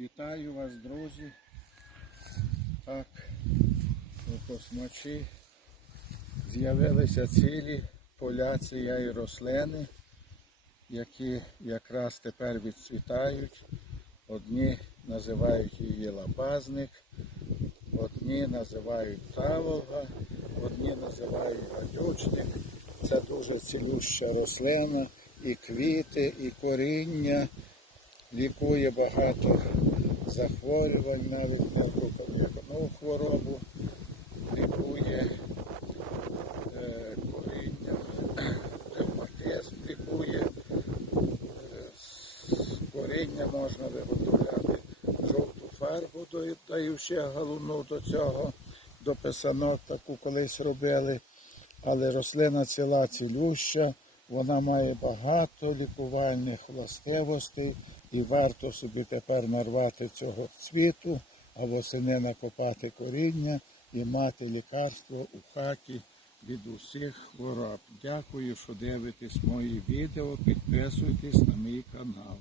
Вітаю вас, друзі. Так, у космачі з'явилися цілі поля цієї рослини, які якраз тепер відцвітають. Одні називають її лабазник, одні називають таволга, одні називають гадючник. Це дуже цілюща рослина, і квіти, і коріння лікує багато захворювань, навіть мелкокам'яну хворобу, лікує е, коріння, ревматизм лікує, з коріння можна виготовляти жовту фарбу, даючи галуну до цього, до писанот таку колись робили. Але рослина ціла цілюща, вона має багато лікувальних властивостей і варто собі тепер нарвати цього цвіту, а восени накопати коріння і мати лікарство у хаті від усіх хвороб. Дякую, що дивитесь мої відео. Підписуйтесь на мій канал.